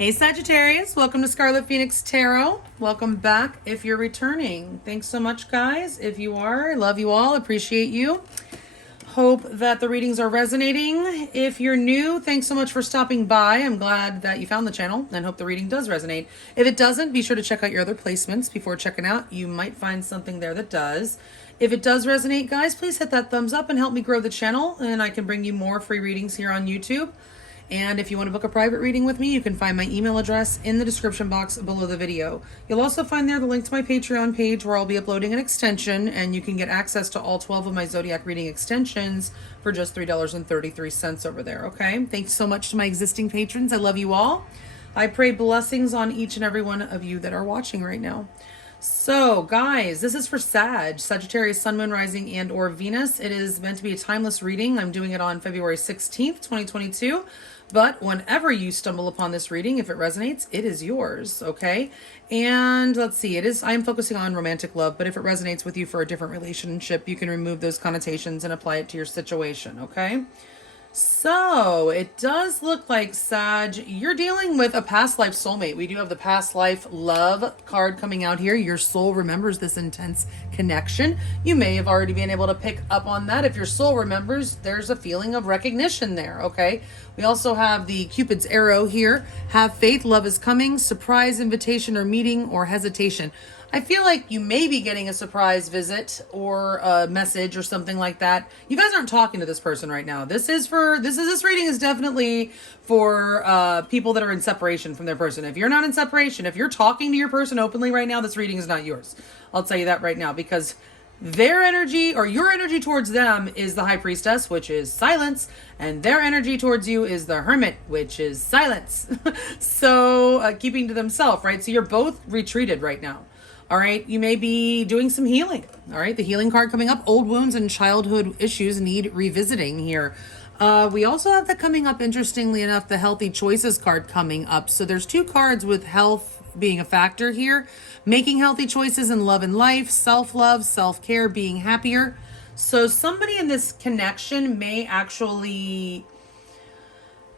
Hey Sagittarius, welcome to Scarlet Phoenix Tarot. Welcome back if you're returning. Thanks so much, guys. If you are, I love you all, appreciate you. Hope that the readings are resonating. If you're new, thanks so much for stopping by. I'm glad that you found the channel and hope the reading does resonate. If it doesn't, be sure to check out your other placements before checking out. You might find something there that does. If it does resonate, guys, please hit that thumbs up and help me grow the channel, and I can bring you more free readings here on YouTube. And if you want to book a private reading with me, you can find my email address in the description box below the video. You'll also find there the link to my Patreon page where I'll be uploading an extension, and you can get access to all 12 of my zodiac reading extensions for just $3.33 over there, okay? Thanks so much to my existing patrons. I love you all. I pray blessings on each and every one of you that are watching right now. So, guys, this is for Sagittarius, Sun, Moon, Rising, and or Venus. It is meant to be a timeless reading. I'm doing it on February 16th, 2022. But whenever you stumble upon this reading, if it resonates, it is yours, okay? And let's see, I'm focusing on romantic love, but if it resonates with you for a different relationship, you can remove those connotations and apply it to your situation, okay? So it does look like, Sag, you're dealing with a past life soulmate. We do have the past life love card coming out here. Your soul remembers this intense connection. You may have already been able to pick up on that. If your soul remembers, there's a feeling of recognition there, okay? We also have the Cupid's arrow here. Have faith, love is coming, surprise invitation or meeting or hesitation. I feel like you may be getting a surprise visit or a message or something like that. You guys aren't talking to this person right now. This reading is definitely for people that are in separation from their person. If you're not in separation, if you're talking to your person openly right now, this reading is not yours. I'll tell you that right now, because their energy or your energy towards them is the High Priestess, which is silence, and their energy towards you is the Hermit, which is silence. So keeping to themselves, right? So you're both retreated right now. All right, you may be doing some healing. All right, the healing card coming up. Old wounds and childhood issues need revisiting here. We also have that coming up, interestingly enough, the healthy choices card coming up. So there's two cards with health being a factor here. Making healthy choices in love and life, self-love, self-care, being happier. So somebody in this connection may actually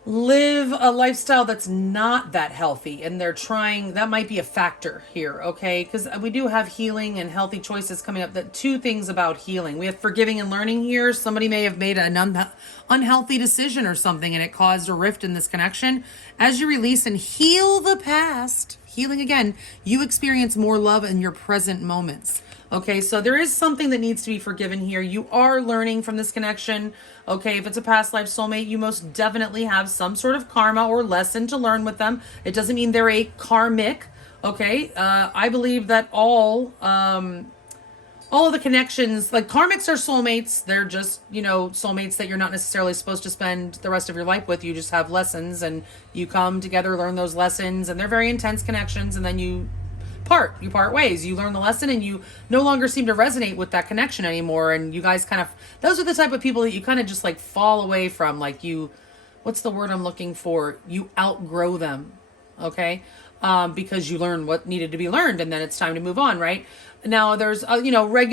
live a lifestyle that's not that healthy, and they're trying, that might be a factor here, okay? Because we do have healing and healthy choices coming up. That two things about healing. We have forgiving and learning here. Somebody may have made an unhealthy decision or something, and it caused a rift in this connection. As you release and heal the past, healing again, you experience more love in your present moments. Okay, so there is something that needs to be forgiven here. You are learning from this connection. Okay, if it's a past life soulmate, you most definitely have some sort of karma or lesson to learn with them. It doesn't mean they're a karmic. Okay, I believe that all of the connections, like karmics are soulmates. They're just, soulmates that you're not necessarily supposed to spend the rest of your life with. You just have lessons, and you come together, learn those lessons, and they're very intense connections, and then you part ways. You learn the lesson, and you no longer seem to resonate with that connection anymore, and you guys those are the type of people that you kind of just like fall away from. Like what's the word I'm looking for? You outgrow them, okay? Because you learn what needed to be learned, and then it's time to move on, right? Now there's everybody's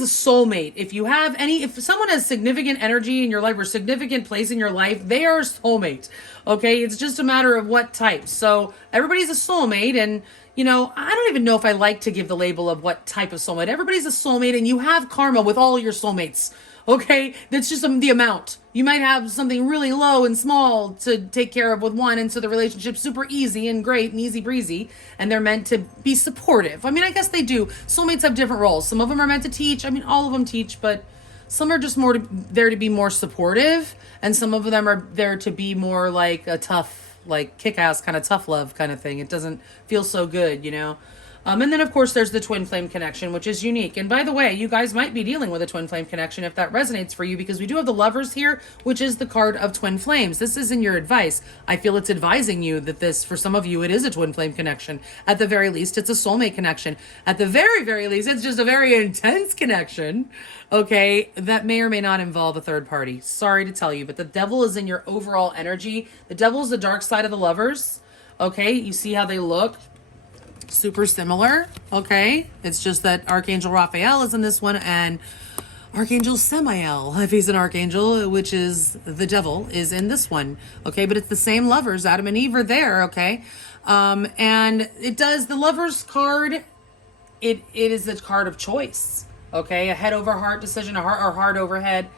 a soulmate. If someone has significant energy in your life or significant place in your life, they are a soulmate. Okay, it's just a matter of what type. So everybody's a soulmate, and I don't even know if I like to give the label of what type of soulmate. Everybody's a soulmate, and you have karma with all your soulmates. Okay, that's just the amount. You might have something really low and small to take care of with one, and so the relationship's super easy and great and easy breezy, and they're meant to be supportive. I mean, I guess they do. Soulmates have different roles. Some of them are meant to teach. I mean, all of them teach, but some are just there to be more supportive, and some of them are there to be more like a tough, like kick-ass kind of tough love kind of thing. It doesn't feel so good, And then, of course, there's the twin flame connection, which is unique. And by the way, you guys might be dealing with a twin flame connection if that resonates for you, because we do have the Lovers here, which is the card of twin flames. This isn't your advice. I feel it's advising you that for some of you, it is a twin flame connection. At the very least, it's a soulmate connection. At the very, very least, it's just a very intense connection, okay, that may or may not involve a third party. Sorry to tell you, but the devil is in your overall energy. The devil is the dark side of the Lovers, okay? You see how they look? Super similar, okay? It's just that Archangel Raphael is in this one, and Archangel Samael, if he's an archangel, which is the devil, is in this one. Okay, but it's the same lovers. Adam and Eve are there. Okay, and it does the lovers card. It is a card of choice. Okay, a head over heart decision, a heart or heart over head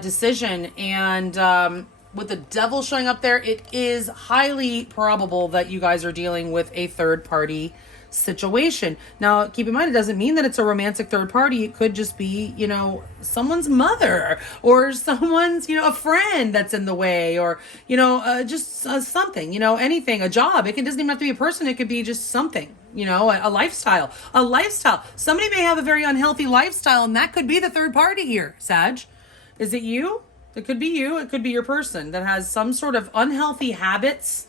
decision, and with the devil showing up there, it is highly probable that you guys are dealing with a third party situation. Now, keep in mind, it doesn't mean that it's a romantic third party. It could just be, you know, someone's mother or someone's, you know, a friend that's in the way, or, you know, just something, you know, anything, a job. It doesn't even have to be a person. It could be just something, you know, a lifestyle, Somebody may have a very unhealthy lifestyle, and that could be the third party here, Sag. Is it you? It could be you. It could be your person that has some sort of unhealthy habits,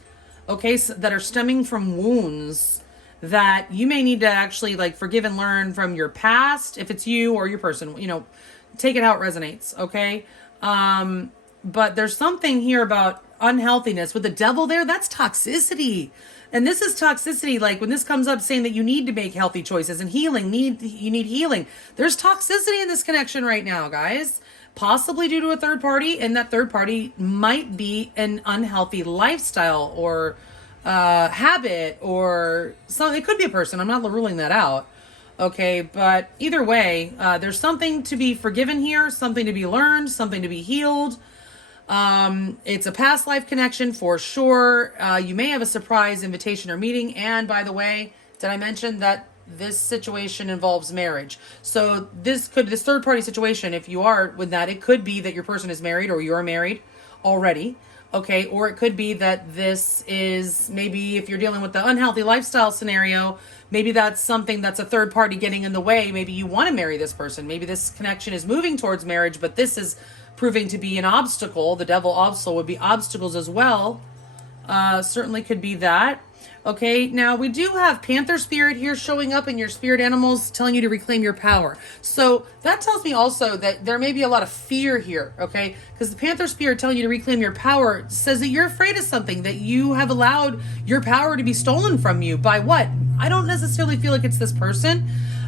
okay, so, that are stemming from wounds that you may need to actually like forgive and learn from your past, if it's you or your person, you know, take it how it resonates. Okay. But there's something here about unhealthiness with the devil there. That's toxicity. And this is toxicity. Like when this comes up saying that you need to make healthy choices and healing, you need healing. There's toxicity in this connection right now, guys, possibly due to a third party. And that third party might be an unhealthy lifestyle or habit, or something. It could be a person. I'm not ruling that out. Okay, but either way, there's something to be forgiven here, something to be learned, something to be healed. It's a past life connection for sure. You may have a surprise invitation or meeting. And by the way, did I mention that this situation involves marriage? So this third party situation, if you are with that, it could be that your person is married or you're married already. Okay, or it could be that this is maybe if you're dealing with the unhealthy lifestyle scenario, maybe that's something that's a third party getting in the way. Maybe you want to marry this person. Maybe this connection is moving towards marriage, but this is proving to be an obstacle. The devil also would be obstacles as well. Certainly could be that. Okay, now we do have Panther Spirit here showing up in your spirit animals telling you to reclaim your power. So that tells me also that there may be a lot of fear here, okay? Because the Panther Spirit telling you to reclaim your power says that you're afraid of something, that you have allowed your power to be stolen from you by what? I don't necessarily feel like it's this person.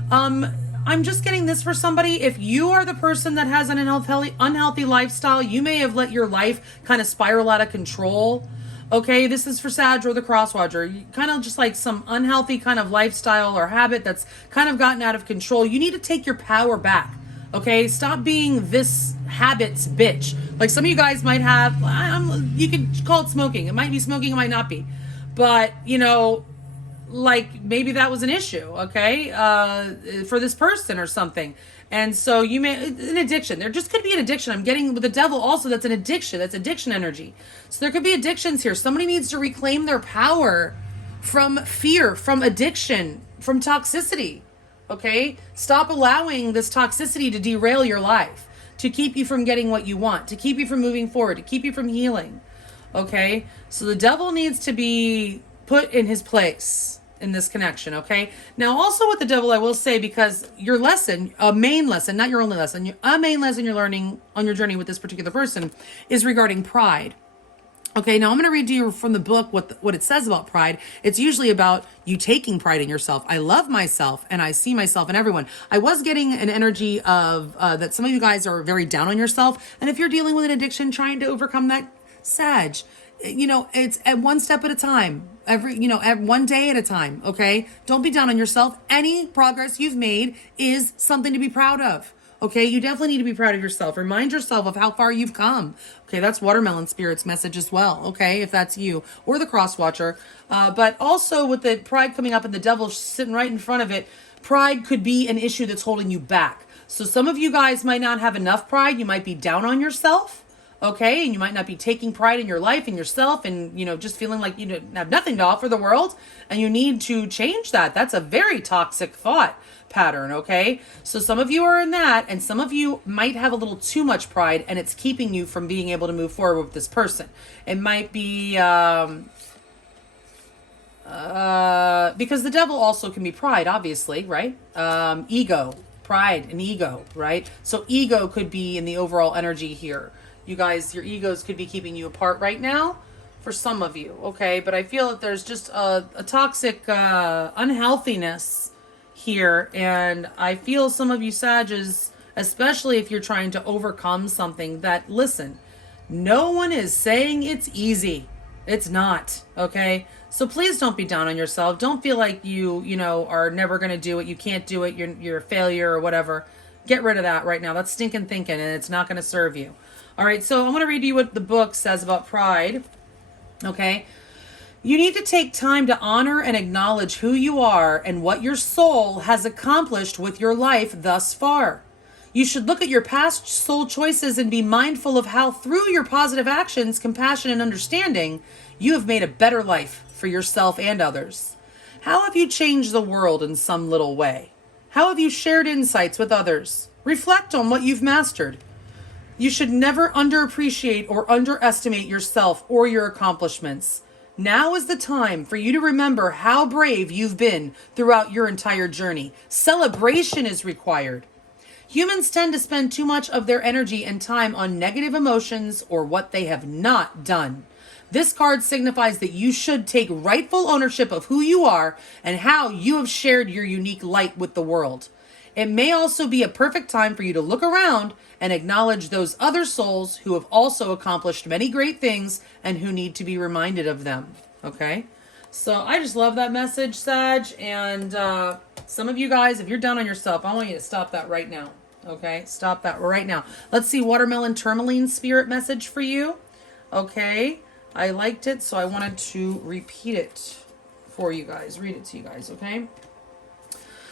I'm just getting this for somebody. If you are the person that has an unhealthy lifestyle, you may have let your life kind of spiral out of control. Okay, this is for Sag or the crosswatcher. You kind of just like some unhealthy kind of lifestyle or habit that's kind of gotten out of control. You need to take your power back. Okay, stop being this habits bitch. Like some of you guys might have, you could call it smoking. It might be smoking, it might not be. But, you know, like maybe that was an issue, okay, for this person or something. And so you may, an addiction. There just could be an addiction. I'm getting with the devil also, that's an addiction. That's addiction energy. So there could be addictions here. Somebody needs to reclaim their power from fear, from addiction, from toxicity. Okay? Stop allowing this toxicity to derail your life, to keep you from getting what you want, to keep you from moving forward, to keep you from healing. Okay? So the devil needs to be put in his place in this connection, okay? Now, also with the devil, I will say, because your lesson, a main lesson, not your only lesson, a main lesson you're learning on your journey with this particular person is regarding pride. Okay, now I'm going to read to you from the book what it says about pride. It's usually about you taking pride in yourself. I love myself and I see myself in everyone. I was getting an energy of that some of you guys are very down on yourself. And if you're dealing with an addiction, trying to overcome that, Sag, you know, it's at one step at a time, one day at a time. Okay. Don't be down on yourself. Any progress you've made is something to be proud of. Okay. You definitely need to be proud of yourself. Remind yourself of how far you've come. Okay. That's Watermelon Spirit's message as well. Okay. If that's you or the cross watcher. But also with the pride coming up and the devil sitting right in front of it, pride could be an issue that's holding you back. So some of you guys might not have enough pride. You might be down on yourself. Okay, and you might not be taking pride in your life and yourself and, you know, just feeling like you have nothing to offer the world, and you need to change that. That's a very toxic thought pattern, okay? So some of you are in that, and some of you might have a little too much pride, and it's keeping you from being able to move forward with this person. It might be because the devil also can be pride, obviously, right? Ego, pride and ego, right? So ego could be in the overall energy here. You guys, your egos could be keeping you apart right now for some of you, okay? But I feel that there's just a toxic unhealthiness here, and I feel some of you Sages especially if you're trying to overcome something that, listen, no one is saying it's easy. It's not, okay? So please don't be down on yourself. Don't feel like you know, are never going to do it. You can't do it. You're a failure or whatever. Get rid of that right now. That's stinking thinking, and it's not going to serve you. All right, so I'm going to read you what the book says about pride, okay? You need to take time to honor and acknowledge who you are and what your soul has accomplished with your life thus far. You should look at your past soul choices and be mindful of how through your positive actions, compassion, and understanding, you have made a better life for yourself and others. How have you changed the world in some little way? How have you shared insights with others? Reflect on what you've mastered. You should never underappreciate or underestimate yourself or your accomplishments. Now is the time for you to remember how brave you've been throughout your entire journey. Celebration is required. Humans tend to spend too much of their energy and time on negative emotions or what they have not done. This card signifies that you should take rightful ownership of who you are and how you have shared your unique light with the world. It may also be a perfect time for you to look around and acknowledge those other souls who have also accomplished many great things and who need to be reminded of them. Okay? So I just love that message, Sag. And some of you guys, if you're down on yourself, I want you to stop that right now. Okay? Stop that right now. Let's see Watermelon Tourmaline spirit message for you. Okay? I liked it, so I wanted to repeat it for you guys. Read it to you guys, okay?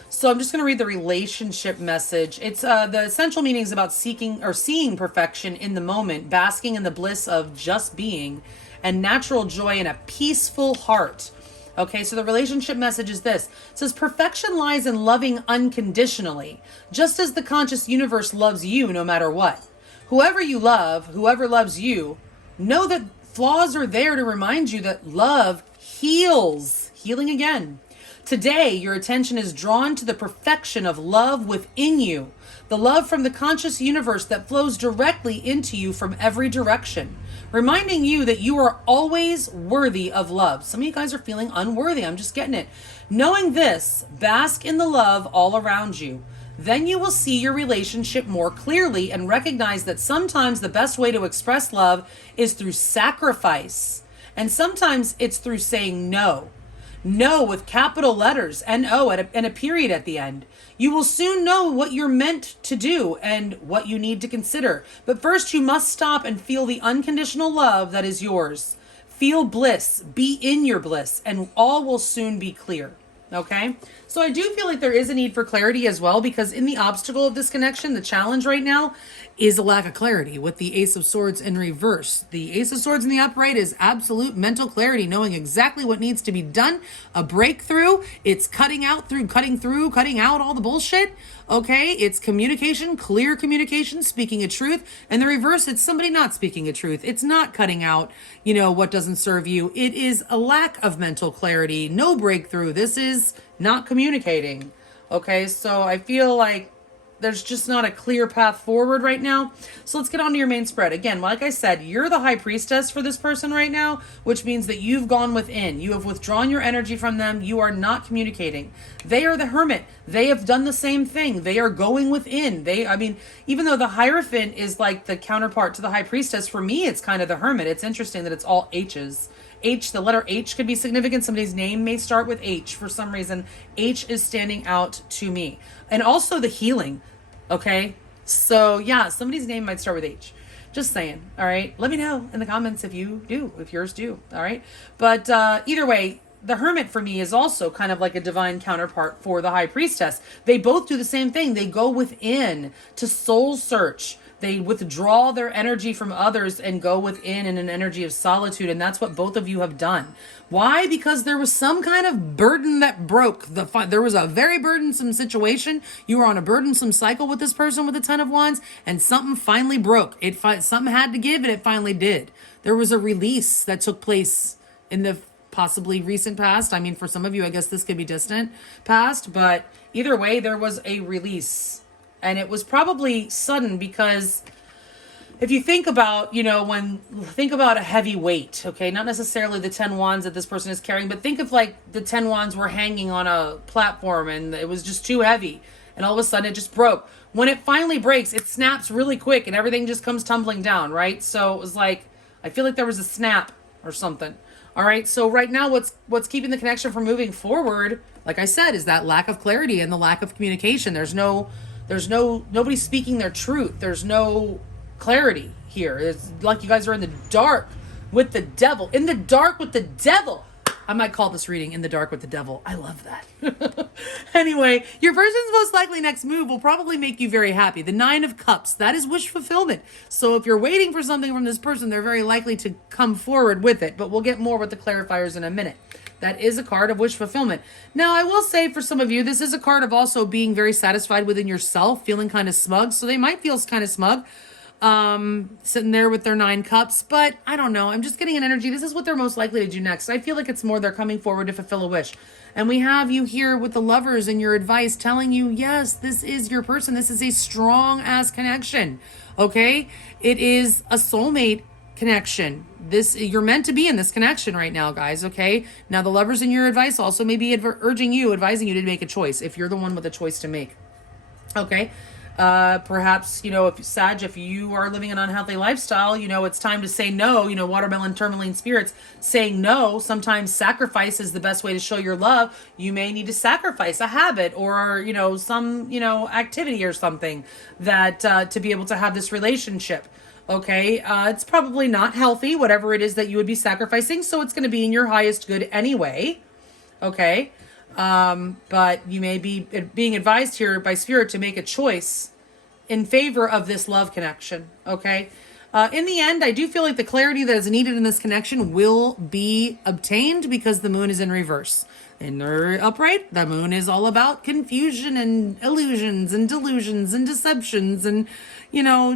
So I'm just going to read the relationship message. It's the essential meanings about seeking or seeing perfection in the moment, basking in the bliss of just being, and natural joy in a peaceful heart. Okay, so the relationship message is this. It says, perfection lies in loving unconditionally, just as the conscious universe loves you no matter what. Whoever you love, whoever loves you, know that flaws are there to remind you that love heals. Healing again. Today, your attention is drawn to the perfection of love within you, the love from the conscious universe that flows directly into you from every direction, reminding you that you are always worthy of love. Some of you guys are feeling unworthy. I'm just getting it. Knowing this, bask in the love all around you. Then you will see your relationship more clearly and recognize that sometimes the best way to express love is through sacrifice. And sometimes it's through saying no. No with capital letters, N-O, and a period at the end. You will soon know what you're meant to do and what you need to consider. But first you must stop and feel the unconditional love that is yours. Feel bliss, be in your bliss, and all will soon be clear. Okay? So I do feel like there is a need for clarity as well, because in the obstacle of this connection, the challenge right now is a lack of clarity with the Ace of Swords in reverse. The Ace of Swords in the upright is absolute mental clarity, knowing exactly what needs to be done, a breakthrough. It's cutting out all the bullshit. Okay, it's communication, clear communication, speaking a truth. And the reverse, it's somebody not speaking a truth. It's not cutting out, what doesn't serve you. It is a lack of mental clarity, no breakthrough. This is not communicating. Okay, so I feel like there's just not a clear path forward right now. So let's get on to your main spread. Again, like I said, you're the high priestess for this person right now, which means that you've gone within. You have withdrawn your energy from them. You are not communicating. They are the hermit. They have done the same thing. They are going within. Even though the Hierophant is like the counterpart to the high priestess, for me, it's kind of the hermit. It's interesting that it's all H's. The letter H could be significant. Somebody's name may start with H for some reason. H is standing out to me. And also the healing. Okay. So yeah, somebody's name might start with H. Just saying. All right. Let me know in the comments if yours do. All right. But either way, the hermit for me is also kind of like a divine counterpart for the high priestess. They both do the same thing. They go within to soul search. They withdraw their energy from others and go within in an energy of solitude. And that's what both of you have done. Why? Because there was some kind of burden that broke. There was a very burdensome situation. You were on a burdensome cycle with this person with the Ten of Wands, and something finally broke. Something had to give, and it finally did. There was a release that took place in the possibly recent past. I mean, for some of you, I guess this could be distant past, but either way, there was a release. And it was probably sudden because if you think about, think about a heavy weight, okay, not necessarily the 10 wands that this person is carrying, but think of like the 10 wands were hanging on a platform and it was just too heavy. And all of a sudden it just broke. when it finally breaks, it snaps really quick and everything just comes tumbling down, right? So it was like, I feel like there was a snap or something. All right, so right now what's keeping the connection from moving forward, like I said, is that lack of clarity and the lack of communication. There's nobody speaking their truth. There's no clarity here. It's like you guys are in the dark with the devil. In the dark with the devil. I might call this reading In the Dark with the Devil. I love that. Anyway, your person's most likely next move will probably make you very happy. The 9 of Cups, that is wish fulfillment. So if you're waiting for something from this person, they're very likely to come forward with it. But we'll get more with the clarifiers in a minute. That is a card of wish fulfillment. Now, I will say for some of you, this is a card of also being very satisfied within yourself, feeling kind of smug. So they might feel kind of smug. Sitting there with their 9 cups, but I don't know. I'm just getting an energy. This is what they're most likely to do next. I feel like it's more they're coming forward to fulfill a wish. And we have you here with the Lovers and your advice telling you, yes, this is your person. This is a strong ass connection. Okay. It is a soulmate connection. You're meant to be in this connection right now, guys. Okay. Now the Lovers in your advice also may be advising you to make a choice if you're the one with a choice to make. Okay. Perhaps, if you are living an unhealthy lifestyle, it's time to say no. Watermelon, tourmaline spirits saying no. Sometimes sacrifice is the best way to show your love. You may need to sacrifice a habit or, some, activity or something that, to be able to have this relationship. Okay. It's probably not healthy, whatever it is that you would be sacrificing. So it's going to be in your highest good anyway. Okay. But you may be being advised here by Spirit to make a choice in favor of this love connection. Okay. In the end, I do feel like the clarity that is needed in this connection will be obtained because the moon is in reverse. In the upright, the moon is all about confusion and illusions and delusions and deceptions and,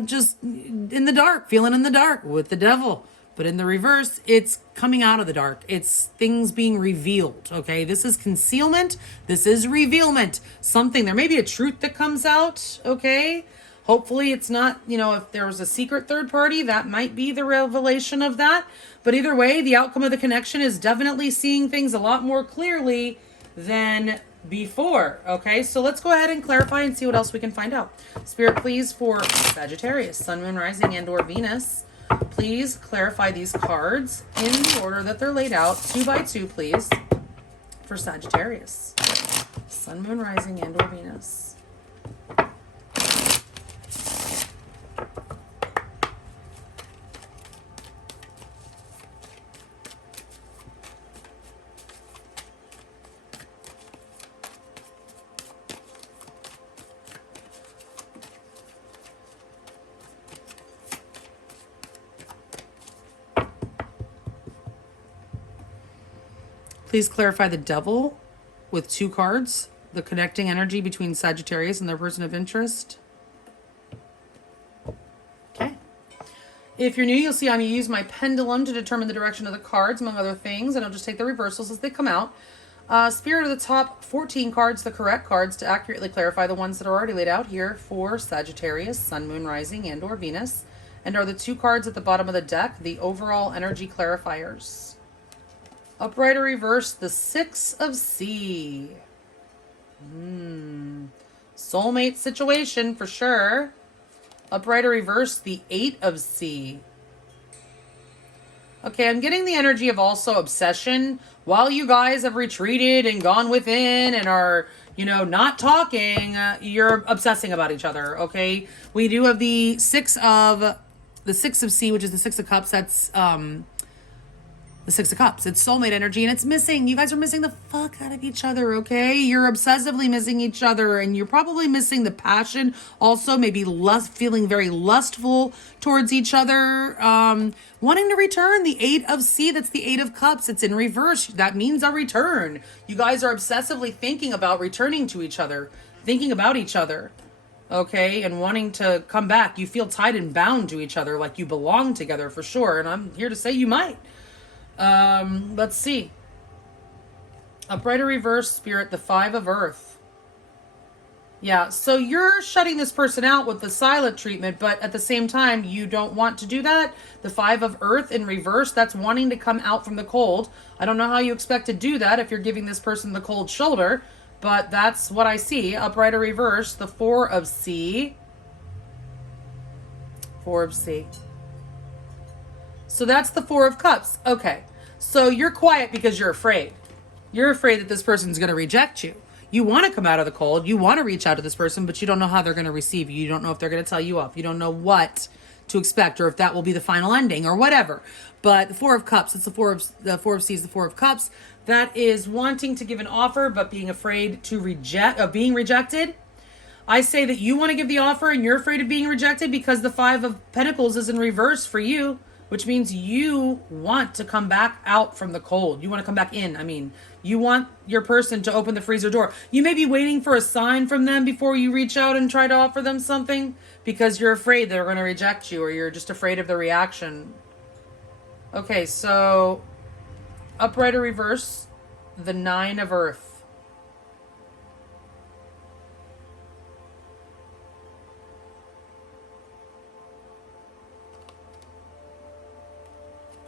just in the dark, feeling in the dark with the devil. But in the reverse, it's coming out of the dark. It's things being revealed, okay? This is concealment. This is revealment. There may be a truth that comes out, okay? Hopefully it's not, if there was a secret third party, that might be the revelation of that. But either way, the outcome of the connection is definitely seeing things a lot more clearly than before, okay? So let's go ahead and clarify and see what else we can find out. Spirit, please, for Sagittarius, Sun, Moon, Rising, and or Venus. Please clarify these cards in the order that they're laid out, 2 by 2, please, for Sagittarius. Sun, Moon, Rising, and or Venus. Please clarify the Devil with 2 cards, the connecting energy between Sagittarius and their person of interest. Okay. If you're new, you'll see I'm going to use my pendulum to determine the direction of the cards, among other things, and I'll just take the reversals as they come out. Spirit of the top 14 cards, the correct cards, to accurately clarify the ones that are already laid out here for Sagittarius, Sun, Moon, Rising, and or Venus, and are the 2 cards at the bottom of the deck, the overall energy clarifiers. Upright or reverse, the 6 of Sea. Soulmate situation for sure. Upright or reverse, the 8 of Sea. Okay, I'm getting the energy of also obsession. While you guys have retreated and gone within and are, not talking, you're obsessing about each other, okay? We do have the 6 of Sea, which is the 6 of Cups. That's, the 6 of Cups. It's soulmate energy and it's missing. You guys are missing the fuck out of each other, okay? You're obsessively missing each other and you're probably missing the passion. Also, maybe feeling very lustful towards each other. Wanting to return. The 8 of Sea, that's the 8 of Cups. It's in reverse. That means a return. You guys are obsessively thinking about returning to each other. Thinking about each other. Okay? And wanting to come back. You feel tied and bound to each other like you belong together for sure. And I'm here to say you might. Let's see. Upright or reverse, Spirit, the 5 of Earth. Yeah, so you're shutting this person out with the silent treatment, but at the same time, you don't want to do that. The 5 of Earth in reverse, that's wanting to come out from the cold. I don't know how you expect to do that if you're giving this person the cold shoulder, But that's what I see. Upright or reverse, the 4 of C. 4 of C. So that's the 4 of Cups. Okay. So you're quiet because you're afraid. You're afraid that this person's going to reject you. You want to come out of the cold. You want to reach out to this person, but you don't know how they're going to receive you. You don't know if they're going to tell you off. You don't know what to expect or if that will be the final ending or whatever. But the 4 of Cups, it's the 4 of C is the 4 of Cups. That is wanting to give an offer, but being afraid to being rejected. I say that you want to give the offer and you're afraid of being rejected because the 5 of Pentacles is in reverse for you, which means you want to come back out from the cold. You want to come back in. I mean, you want your person to open the freezer door. You may be waiting for a sign from them before you reach out and try to offer them something because you're afraid they're going to reject you or you're just afraid of the reaction. Okay, so upright or reverse, the 9 of Earth.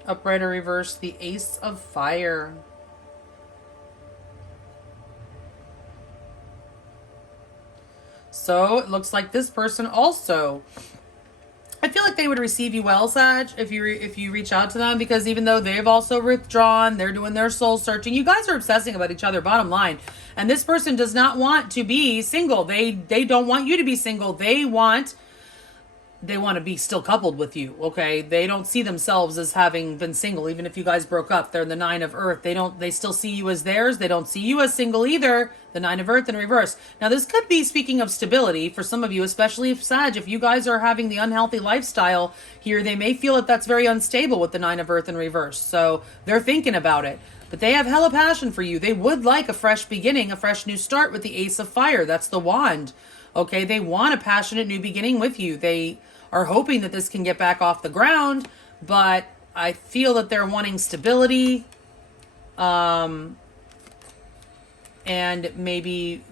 Upright or reverse, the Ace of Fire. So it looks like this person also, I feel like they would receive you well, Sag, if you reach out to them, because even though they've also withdrawn, they're doing their soul searching. You guys are obsessing about each other, bottom line. And this person does not want to be single. They don't want you to be single. They want to be still coupled with you, okay? They don't see themselves as having been single, even if you guys broke up. They're the 9 of Earth. They still see you as theirs. They don't see you as single either. The 9 of Earth in reverse. Now, this could be, speaking of stability, for some of you, especially if Sag, if you guys are having the unhealthy lifestyle here, they may feel that that's very unstable with the 9 of Earth in reverse. So they're thinking about it. But they have hella passion for you. They would like a fresh beginning, a fresh new start with the Ace of Fire. That's the wand, okay? They want a passionate new beginning with you. They are hoping that this can get back off the ground, but I feel that they're wanting stability, and maybe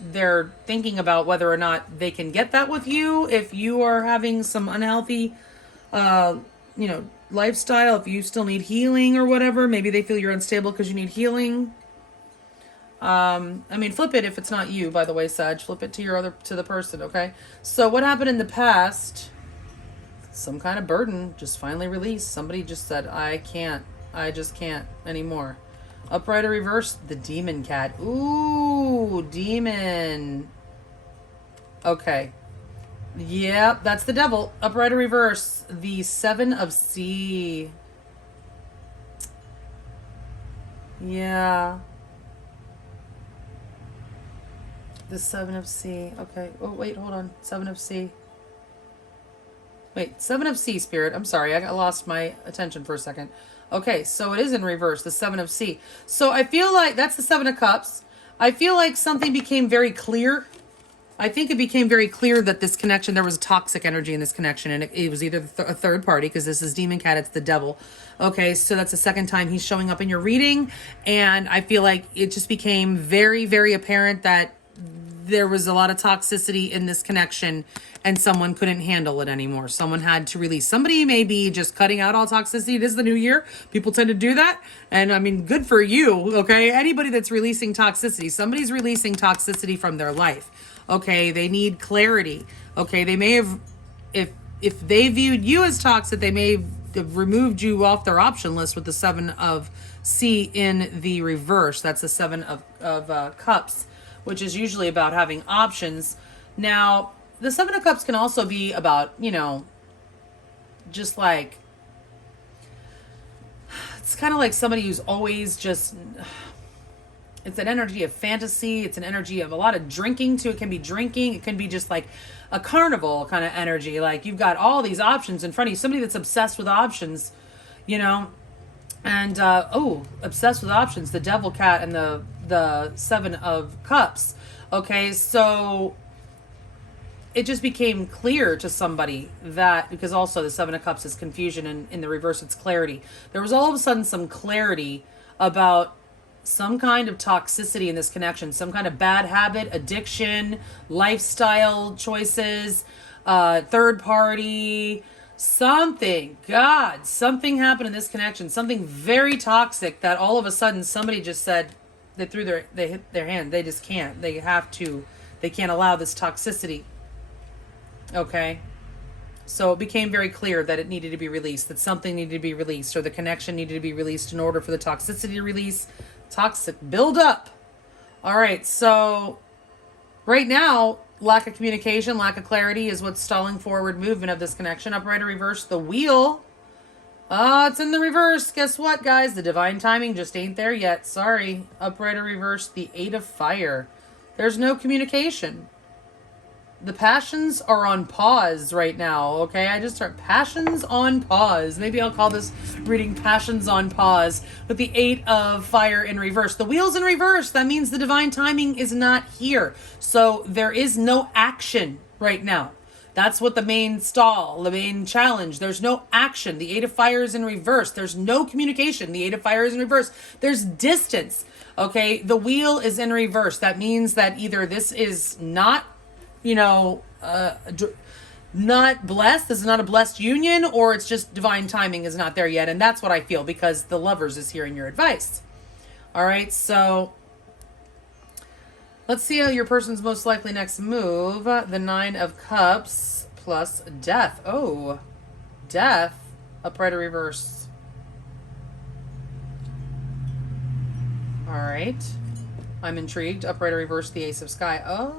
they're thinking about whether or not they can get that with you if you are having some unhealthy, lifestyle, if you still need healing or whatever. Maybe they feel you're unstable because you need healing. Flip it if it's not you, by the way, Sag. Flip it to the person, okay? So what happened in the past? Some kind of burden just finally released. Somebody just said, I just can't anymore. Upright or reverse, the Demon Cat. Ooh, demon. Okay. Yep, that's the Devil. Upright or reverse, the 7 of C. Yeah. The 7 of C. Okay. Oh, wait, hold on. 7 of C. Wait, 7 of C, Spirit. I'm sorry. I lost my attention for a second. Okay, so it is in reverse, the 7 of C. So I feel like that's the 7 of Cups. I feel like something became very clear. I think it became very clear that this connection, there was toxic energy in this connection, and it was either a third party, because this is Demon Cat, it's the Devil. Okay, so that's the second time he's showing up in your reading, and I feel like it just became very, very apparent that there was a lot of toxicity in this connection and someone couldn't handle it anymore. Someone had to release. Somebody may be just cutting out all toxicity. It is the new year. People tend to do that. And I mean, good for you, okay? Anybody that's releasing toxicity, somebody's releasing toxicity from their life, okay? They need clarity, okay? They may have, if they viewed you as toxic, they may have removed you off their option list with the 7 of C in the reverse. That's the 7 of Cups, which is usually about having options. Now, the 7 of Cups can also be about, just like, it's kind of like somebody who's always just, it's an energy of fantasy. It's an energy of a lot of drinking too. It can be drinking. It can be just like a carnival kind of energy. Like you've got all these options in front of you. Somebody that's obsessed with options, and, obsessed with options, the Devil Cat and the 7 of Cups. Okay, so it just became clear to somebody that, because also the 7 of Cups is confusion and in the reverse it's clarity. There was all of a sudden some clarity about some kind of toxicity in this connection, some kind of bad habit, addiction, lifestyle choices, third party, something happened in this connection, something very toxic that all of a sudden somebody just said, they threw they hit their hand. They just can't. They have to. They can't allow this toxicity. Okay. So it became very clear that it needed to be released, that something needed to be released, or the connection needed to be released in order for the toxicity to release. Toxic buildup. All right, so right now, lack of communication, lack of clarity is what's stalling forward movement of this connection. Upright or reverse, the wheel. It's in the reverse. Guess what, guys? The divine timing just ain't there yet. Sorry. Upright or reverse, the 8 of fire. There's no communication. The passions are on pause right now, okay? I just heard passions on pause. Maybe I'll call this reading passions on pause with the 8 of fire in reverse. The wheel's in reverse. That means the divine timing is not here. So there is no action right now. That's what the main stall, the main challenge. There's no action. The 8 of fire is in reverse. There's no communication. The 8 of fire is in reverse. There's distance, okay? The wheel is in reverse. That means that either this is not not blessed, this is not a blessed union, or it's just divine timing is not there yet. And that's what I feel, because the Lovers is hearing your advice. All right, so let's see how your person's most likely next move. The 9 of Cups plus Death. Oh, Death, upright or reverse. All right, I'm intrigued. Upright or reverse, the Ace of Sky. Oh.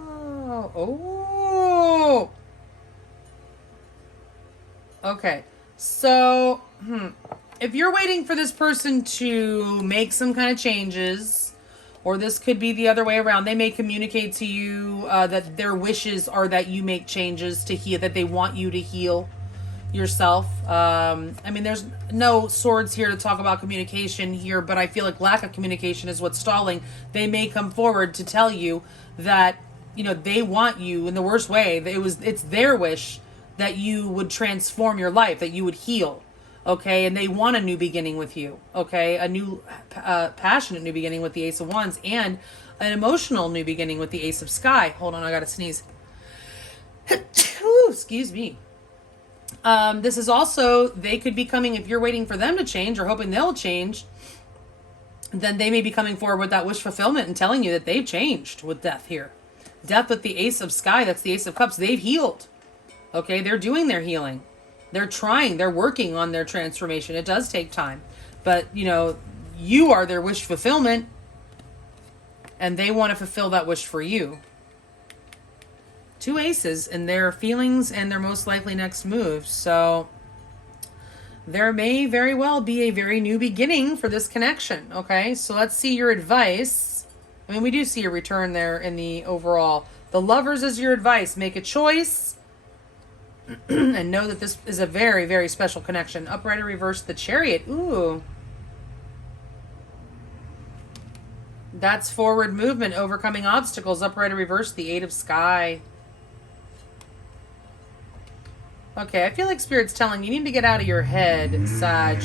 Okay. So, if you're waiting for this person to make some kind of changes, or this could be the other way around, they may communicate to you that their wishes are that you make changes to heal, that they want you to heal yourself. I mean, there's no swords here to talk about communication here, but I feel like lack of communication is what's stalling. They may come forward to tell you that they want you in the worst way. It's their wish that you would transform your life, that you would heal, okay? And they want a new beginning with you, okay? A new, passionate new beginning with the Ace of Wands, and an emotional new beginning with the Ace of Sky. Hold on, I gotta sneeze. Excuse me. This is also, they could be coming, if you're waiting for them to change or hoping they'll change, then they may be coming forward with that wish fulfillment and telling you that they've changed with Death here. Death with the Ace of Sky, that's the Ace of Cups. They've healed. Okay, they're doing their healing. They're trying, they're working on their transformation. It does take time. But, you are their wish fulfillment, and they want to fulfill that wish for you. 2 aces in their feelings and their most likely next move. So there may very well be a very new beginning for this connection. Okay, so let's see your advice. I mean, we do see a return there in the overall. The Lovers is your advice. Make a choice and know that this is a very, very special connection. Upright or reverse, the Chariot. Ooh. That's forward movement, overcoming obstacles. Upright or reverse, the 8 of Sky. Okay, I feel like Spirit's telling you need to get out of your head, Sag.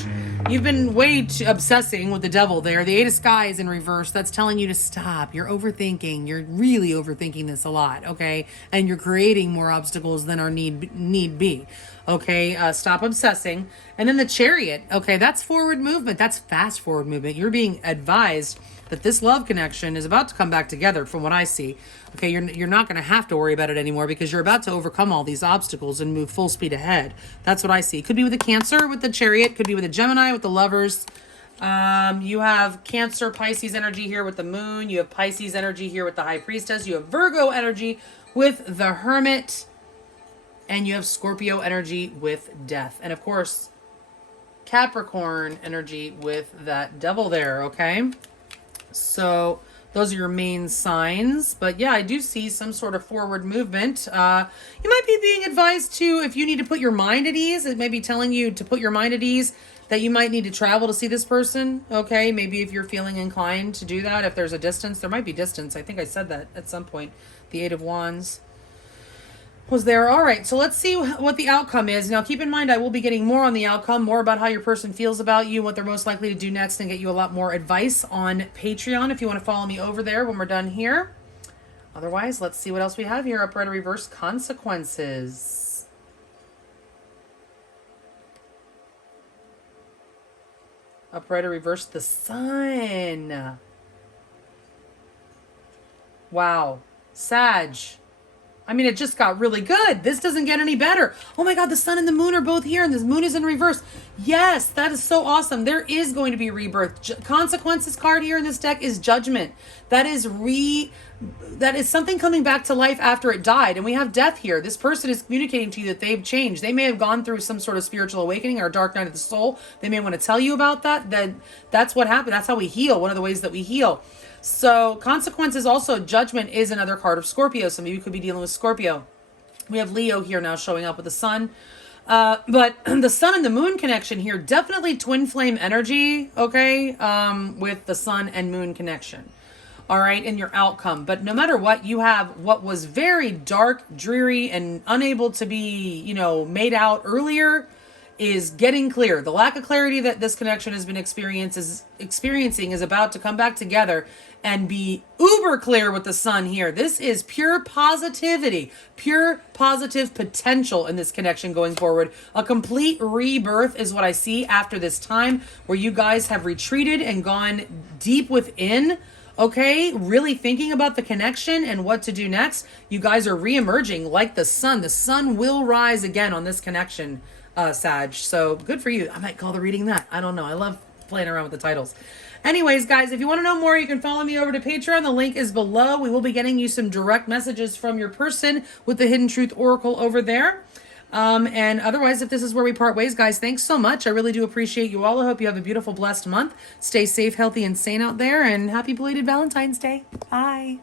You've been way too obsessing with the Devil there. The 8 of Sky is in reverse. That's telling you to stop. You're overthinking. You're really overthinking this a lot, okay? And you're creating more obstacles than are need be, okay? Stop obsessing. And then the Chariot, okay, that's forward movement. That's fast forward movement. You're being advised that this love connection is about to come back together from what I see. Okay, you're not going to have to worry about it anymore because you're about to overcome all these obstacles and move full speed ahead. That's what I see. Could be with a Cancer with the Chariot. Could be with a Gemini with the Lovers. You have Cancer, Pisces energy here with the Moon. You have Pisces energy here with the High Priestess. You have Virgo energy with the Hermit. And you have Scorpio energy with Death. And of course, Capricorn energy with that Devil there, okay? So those are your main signs. But yeah, I do see some sort of forward movement. You might be being advised to, if you need to put your mind at ease, it may be telling you to put your mind at ease that you might need to travel to see this person. Okay, maybe if you're feeling inclined to do that, if there's a distance, there might be distance. I think I said that at some point. The 8 of Wands was there. All right, so let's see what the outcome is. Now, keep in mind, I will be getting more on the outcome, more about how your person feels about you, what they're most likely to do next, and get you a lot more advice on Patreon if you want to follow me over there when we're done here. Otherwise, let's see what else we have here. Upright or reverse, consequences. Upright or reverse, the Sun. Wow. Sag. I mean, it just got really good. This doesn't get any better. Oh my God, the sun and the moon are both here and the moon is in reverse. Yes, that is so awesome. There is going to be rebirth. Consequences card here in this deck is judgment. That is something coming back to life after it died. And we have death here. This person is communicating to you that they've changed. They may have gone through some sort of spiritual awakening or dark night of the soul. They may want to tell you about that. Then that's what happened. That's how we heal. One of the ways that we heal. So consequences also, judgment is another card of Scorpio. Some of you could be dealing with Scorpio. We have Leo here now showing up with the sun. But the sun and the moon connection here, definitely twin flame energy, okay, with the sun and moon connection. All right, in your outcome. But no matter what, you have what was very dark, dreary, and unable to be, made out earlier is getting clear. The lack of clarity that this connection has been experiencing is about to come back together and be uber clear with the sun here. This is pure positivity, pure positive potential in this connection going forward. A complete rebirth is what I see after this time where you guys have retreated and gone deep within. Okay, really thinking about the connection and what to do next. You guys are re-emerging like the sun. The sun will rise again on this connection, Sag. So good for you. I might call the reading that. I don't know. I love playing around with the titles. Anyways, guys, if you want to know more, you can follow me over to Patreon. The link is below. We will be getting you some direct messages from your person with the Hidden Truth Oracle over there. And otherwise, if this is where we part ways, guys, thanks so much. I really do appreciate you all. I hope you have a beautiful, blessed month. Stay safe, healthy, and sane out there. And happy belated Valentine's Day. Bye.